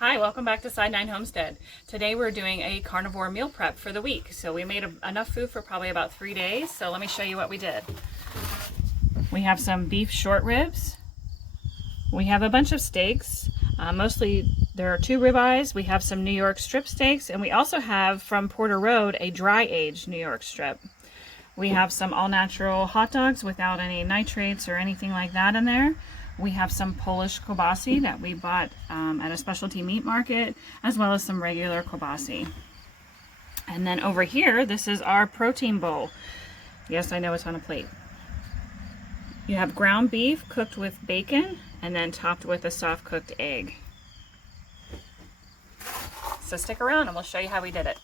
Hi, welcome back to Sideline Homestead. Today we're doing a carnivore meal prep for the week. So we made enough food for probably about 3 days. So let me show you what we did. We have some beef short ribs. We have a bunch of steaks. Mostly there are 2 ribeyes. We have some New York strip steaks. And we also have from Porter Road a dry aged New York strip. We have some all natural hot dogs without any nitrates or anything like that in there. We have some Polish kielbasa that we bought at a specialty meat market, as well as some regular kielbasa. And then over here, this is our protein bowl. Yes, I know it's on a plate. You have ground beef cooked with bacon and then topped with a soft cooked egg. So stick around and we'll show you how we did it.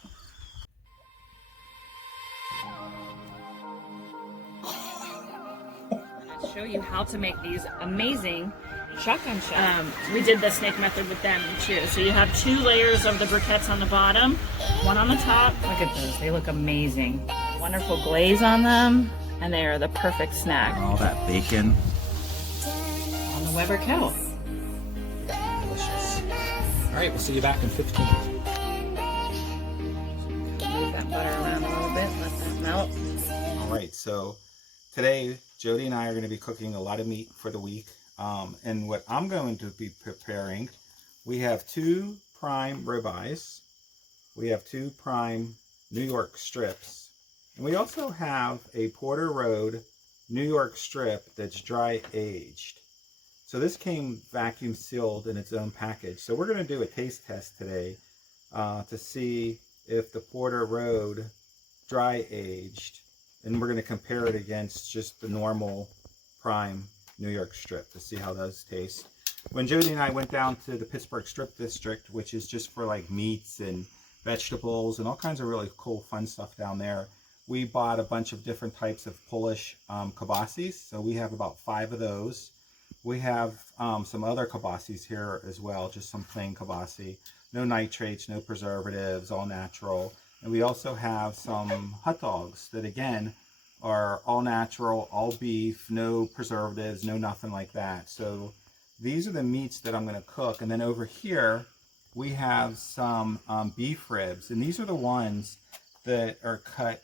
Show you how to make these amazing shotgun shells. We did the snake method with them too. So you have 2 layers of the briquettes on the bottom, 1 on the top. Look at those, they look amazing. Wonderful glaze on them, and they are the perfect snack. All that bacon. On the Weber kettle. Delicious. All right, we'll see you back in 15. Move that butter around a little bit, let that melt. All right, so today Jody and I are going to be cooking a lot of meat for the week. And what I'm going to be preparing, we have 2 prime ribeyes. We have 2 prime New York strips. And we also have a Porter Road New York strip that's dry aged. So this came vacuum sealed in its own package. So we're going to do a taste test today to see if the Porter Road dry aged, and we're going to compare it against just the normal prime New York strip to see how those taste. When Jody and I went down to the Pittsburgh Strip District, which is just for like meats and vegetables and all kinds of really cool fun stuff down there, we bought a bunch of different types of Polish kielbasas. So we have about 5 of those. We have some other kielbasas here as well, just some plain kielbasa. No nitrates, no preservatives, all natural. And we also have some hot dogs that, again, are all natural, all beef, no preservatives, no nothing like that. So these are the meats that I'm going to cook. And then over here, we have some beef ribs. And these are the ones that are cut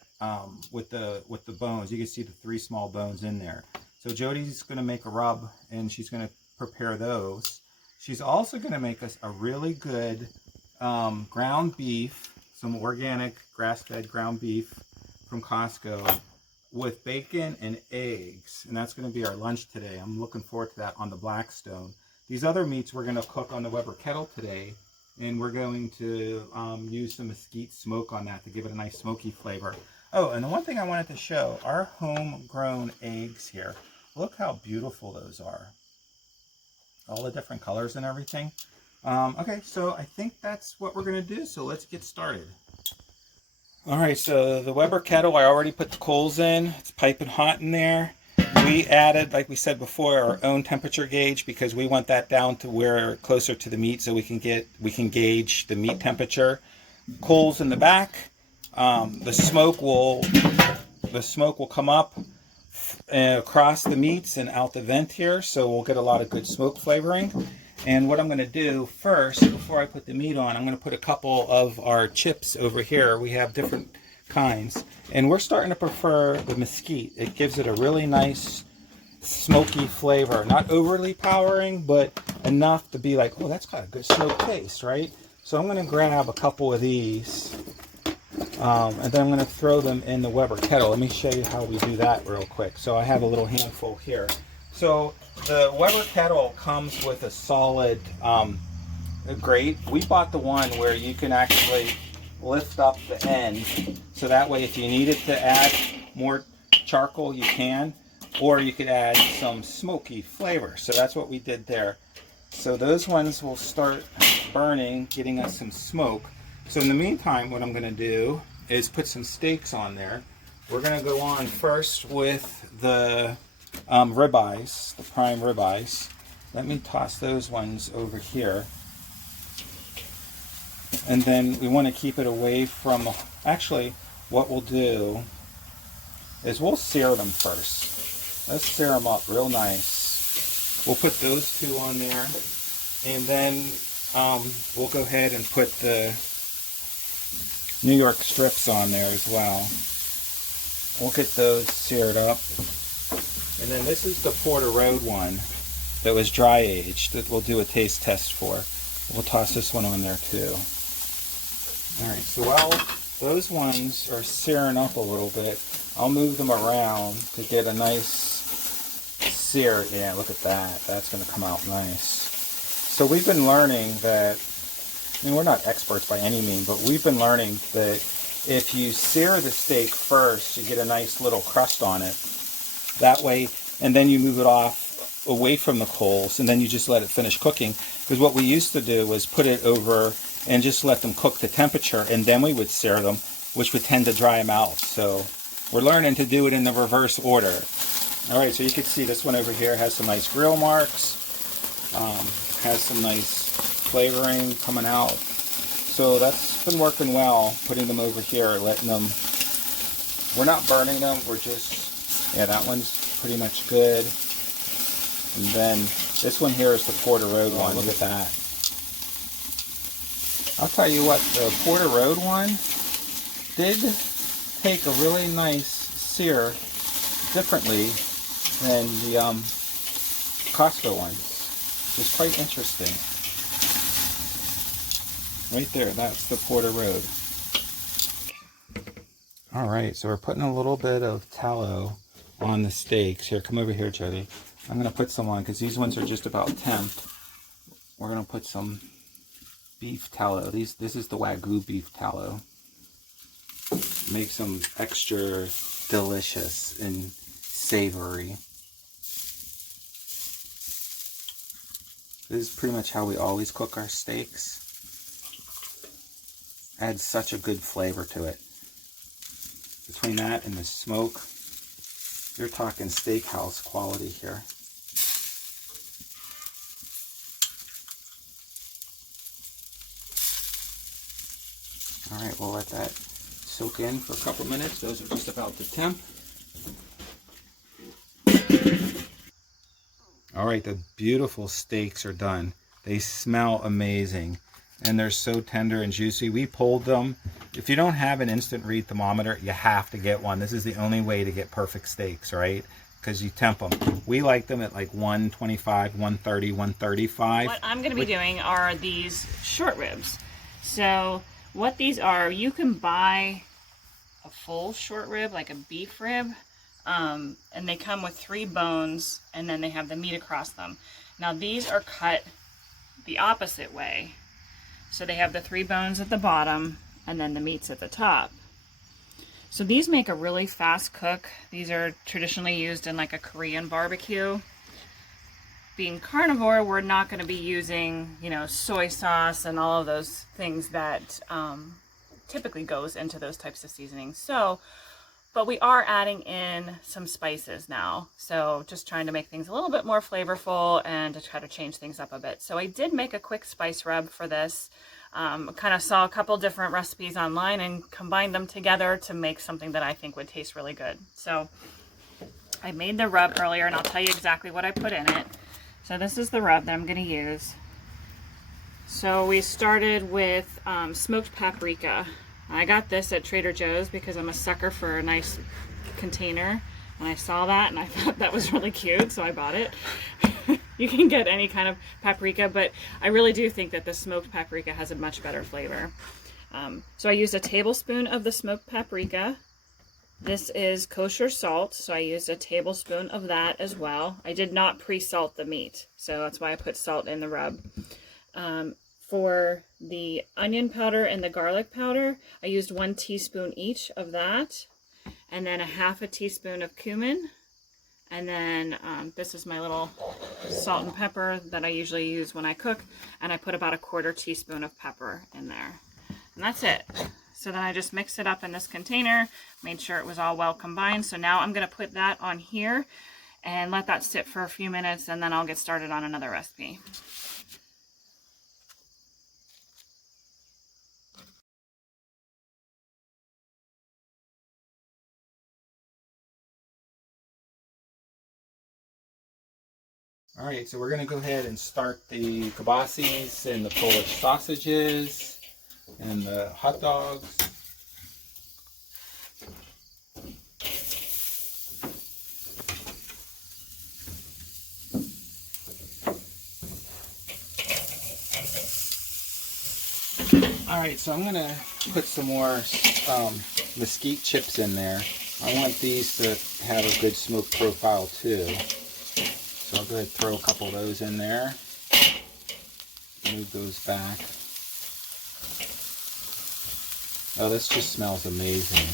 with the bones. You can see the 3 small bones in there. So Jody's going to make a rub, and she's going to prepare those. She's also going to make us a really good ground beef, some organic grass-fed ground beef from Costco with bacon and eggs. And that's going to be our lunch today. I'm looking forward to that on the Blackstone. These other meats we're going to cook on the Weber kettle today. And we're going to use some mesquite smoke on that to give it a nice smoky flavor. Oh, and the one thing I wanted to show, our homegrown eggs here. Look how beautiful those are. All the different colors and everything. Okay, so I think that's what we're going to do, so let's get started. All right, so the Weber kettle, I already put the coals in. It's piping hot in there. We added, like we said before, our own temperature gauge because we want that down to where closer to the meat so we can gauge the meat temperature. Coals in the back. The smoke will come up across the meats and out the vent here, so we'll get a lot of good smoke flavoring. And what I'm going to do first, before I put the meat on, I'm going to put a couple of our chips over here. We have different kinds. And we're starting to prefer the mesquite. It gives it a really nice smoky flavor. Not overly powering, but enough to be like, oh, that's got a good smoke taste, right? So I'm going to grab a couple of these. And then I'm going to throw them in the Weber kettle. Let me show you how we do that real quick. So I have a little handful here. So the Weber kettle comes with a solid grate. We bought the one where you can actually lift up the end. So that way if you needed to add more charcoal, you can. Or you could add some smoky flavor. So that's what we did there. So those ones will start burning, getting us some smoke. So in the meantime, what I'm going to do is put some steaks on there. We're going to go on first with the ribeyes, the prime ribeyes. Let me toss those ones over here. And then we want to keep it away from, actually what we'll do is we'll sear them first. Let's sear them up real nice. We'll put those 2 on there. And then we'll go ahead and put the New York strips on there as well. We'll get those seared up. And then this is the Porter Road one that was dry aged that we'll do a taste test for. We'll toss this one on there too. Alright, so while those ones are searing up a little bit, I'll move them around to get a nice sear. Yeah, look at that. That's going to come out nice. So we've been learning that, I mean, we're not experts by any means, but we've been learning that if you sear the steak first, you get a nice little crust on it. That way, and then you move it off away from the coals, and then you just let it finish cooking. Because what we used to do was put it over and just let them cook to temperature, and then we would sear them, which would tend to dry them out. So we're learning to do it in the reverse order. Alright, so you can see this one over here has some nice grill marks, has some nice flavoring coming out. So that's been working well, putting them over here, letting them, we're not burning them, we're just, yeah, that one's pretty much good. And then this one here is the Porter Road one, look at that. I'll tell you what, the Porter Road one did take a really nice sear differently than the Costco ones. It's quite interesting. Right there, that's the Porter Road. Alright, so we're putting a little bit of tallow on the steaks. Here, come over here, Jody. I'm going to put some on because these ones are just about temp. We're going to put some beef tallow. This is the Wagyu beef tallow. Makes them extra delicious and savory. This is pretty much how we always cook our steaks. Adds such a good flavor to it. Between that and the smoke, you're talking steakhouse quality here. Alright, we'll let that soak in for a couple minutes. Those are just about to temp. Alright, the beautiful steaks are done. They smell amazing. And they're so tender and juicy. We pulled them. If you don't have an instant read thermometer, you have to get one. This is the only way to get perfect steaks, right? Because you temp them. We like them at like 125, 130, 135. What I'm going to be doing are these short ribs. So what these are, you can buy a full short rib, like a beef rib, and they come with 3 bones, and then they have the meat across them. Now these are cut the opposite way. So they have the 3 bones at the bottom, and then the meat's at the top. So these make a really fast cook. These are traditionally used in like a Korean barbecue. Being carnivore, we're not going to be using, you know, soy sauce and all of those things that typically goes into those types of seasonings. So, but we are adding in some spices now. So just trying to make things a little bit more flavorful and to try to change things up a bit. So I did make a quick spice rub for this. Kind of saw a couple different recipes online and combined them together to make something that I think would taste really good. So I made the rub earlier, and I'll tell you exactly what I put in it. So this is the rub that I'm going to use. So we started with smoked paprika. I got this at Trader Joe's because I'm a sucker for a nice container, and I saw that and I thought that was really cute, so I bought it. You can get any kind of paprika, but I really do think that the smoked paprika has a much better flavor. So I used a tablespoon of the smoked paprika. This is kosher salt, so I used a tablespoon of that as well. I did not pre-salt the meat, so that's why I put salt in the rub. For the onion powder and the garlic powder, I used 1 teaspoon each of that, and then a half a teaspoon of cumin. And then this is my little salt and pepper that I usually use when I cook, and I put about a 1/4 teaspoon of pepper in there. And that's it. So then I just mixed it up in this container, made sure it was all well combined. So now I'm going to put that on here and let that sit for a few minutes, and then I'll get started on another recipe. All right, so we're gonna go ahead and start the kibasi's and the Polish sausages and the hot dogs. All right, so I'm gonna put some more mesquite chips in there. I want these to have a good smoke profile too. So I'll go ahead and throw a couple of those in there. Move those back. Oh, this just smells amazing.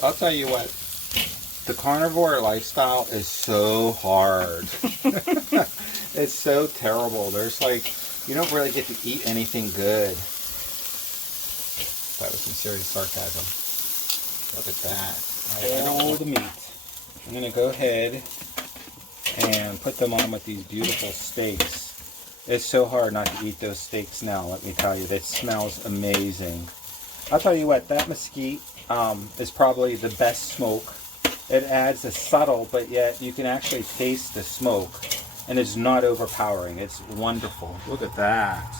I'll tell you what, the carnivore lifestyle is so hard. It's so terrible. There's like, you don't really get to eat anything good. That was some serious sarcasm. Look at that. All the meat. I'm going to go ahead and put them on with these beautiful steaks. It's so hard not to eat those steaks now, let me tell you. That smells amazing. I'll tell you what, that mesquite is probably the best smoke. It adds a subtle, but yet you can actually taste the smoke. And it's not overpowering. It's wonderful. Look at that.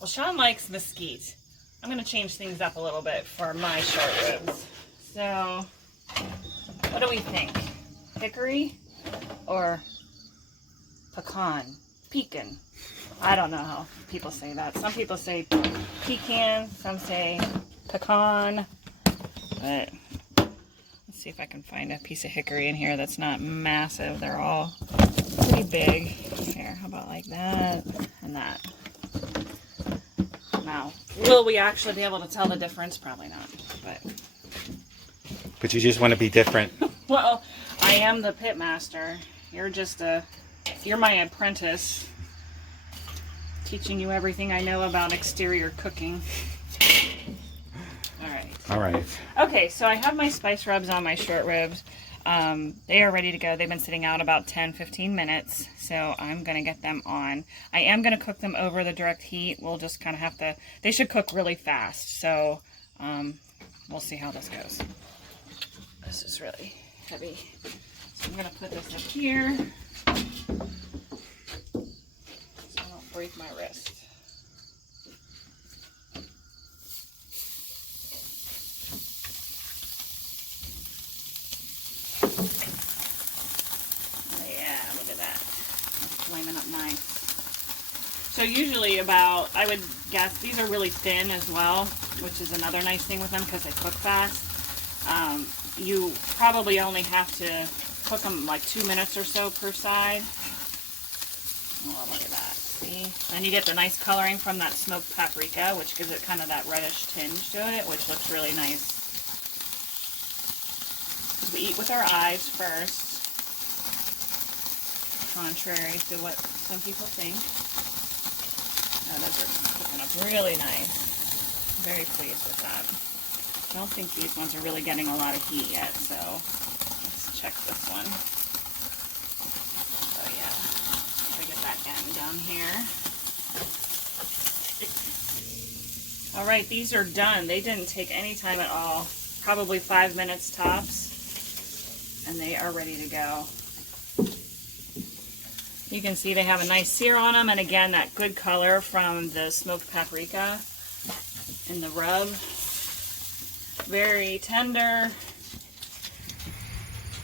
Well, Sean likes mesquite. I'm going to change things up a little bit for my short ribs. So, what do we think? Hickory or pecan? I don't know how people say that. Some people say pecan, some say pecan. But let's see if I can find a piece of hickory in here that's not massive. They're all pretty big. Here, how about like that and that? Now, will we actually be able to tell the difference? Probably not, But you just want to be different. Well, I am the pit master. You're my apprentice, teaching you everything I know about exterior cooking. All right. Okay, so I have my spice rubs on my short ribs. They are ready to go. They've been sitting out about 10-15 minutes, so I'm going to get them on. I am going to cook them over the direct heat. We'll just kind of have to, they should cook really fast, so we'll see how this goes. This is really heavy. So I'm going to put this up here so I don't break my wrist. Flaming up nice. So usually I would guess, these are really thin as well, which is another nice thing with them because they cook fast. You probably only have to cook them like 2 minutes or so per side. Oh, look at that. See? And you get the nice coloring from that smoked paprika, which gives it kind of that reddish tinge to it, which looks really nice. We eat with our eyes first, contrary to what some people think. Oh, those are cooking up really nice. Very pleased with that. I don't think these ones are really getting a lot of heat yet, so let's check this one. Oh yeah, gotta get that end down here. All right, these are done. They didn't take any time at all. Probably 5 minutes tops, and they are ready to go. You can see they have a nice sear on them, and again, that good color from the smoked paprika in the rub. Very tender.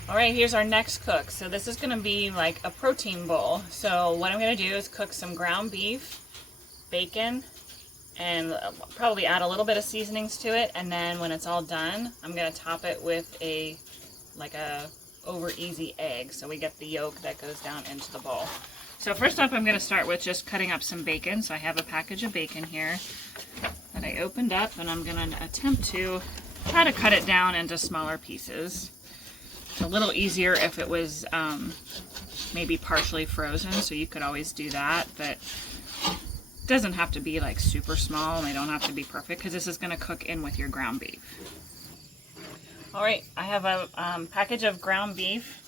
All right, here's our next cook. So this is gonna be like a protein bowl. So what I'm gonna do is cook some ground beef, bacon, and probably add a little bit of seasonings to it, and then when it's all done, I'm gonna top it with a over easy egg, so we get the yolk that goes down into the bowl. So first up, I'm going to start with just cutting up some bacon. So I have a package of bacon here that I opened up, and I'm going to attempt to try to cut it down into smaller pieces. It's a little easier if it was maybe partially frozen, so you could always do that, but it doesn't have to be like super small, and they don't have to be perfect because this is going to cook in with your ground beef. All right, I have a package of ground beef.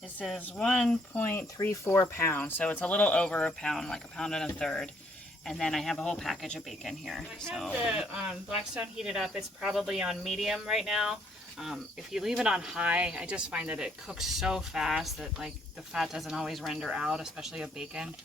This is 1.34 pounds, so it's a little over a pound, like a pound and a third. And then I have a whole package of bacon here. I have the Blackstone heated up. It's probably on medium right now. If you leave it on high, I just find that it cooks so fast that like the fat doesn't always render out, especially of bacon.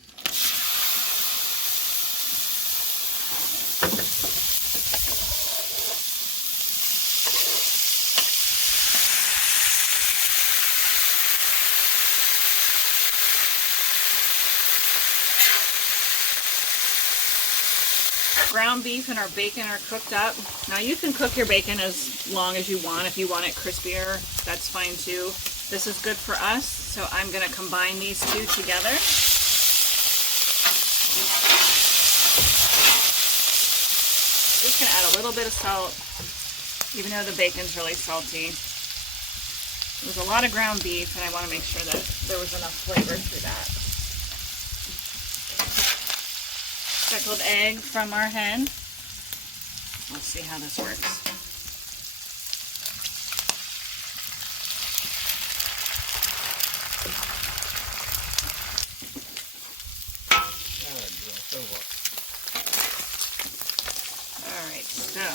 Ground beef and our bacon are cooked up. Now you can cook your bacon as long as you want. If you want it crispier, that's fine too. This is good for us, so I'm going to combine these two together. I'm just going to add a little bit of salt, even though the bacon's really salty. There's a lot of ground beef, and I want to make sure that there was enough flavor through that. Speckled egg from our hen. Let's see how this works. Alright, so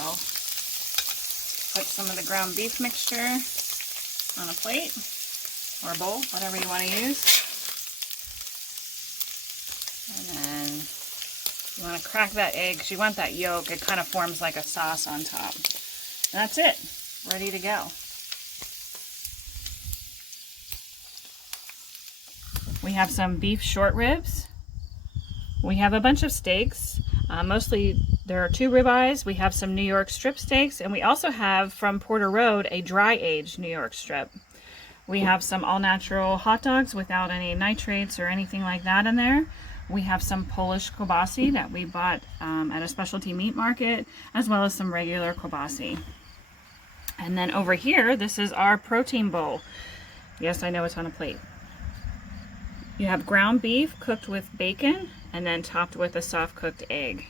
put some of the ground beef mixture on a plate or a bowl, whatever you want to use. And then you want to crack that egg because you want that yolk. It kind of forms like a sauce on top. And that's it. Ready to go. We have some beef short ribs. We have a bunch of steaks. Mostly there are 2 ribeyes. We have some New York strip steaks. And we also have from Porter Road a dry aged New York strip. We have some all natural hot dogs without any nitrates or anything like that in there. We have some Polish kielbasa that we bought at a specialty meat market, as well as some regular kielbasa. And then over here, this is our protein bowl. Yes, I know it's on a plate. You have ground beef cooked with bacon and then topped with a soft cooked egg.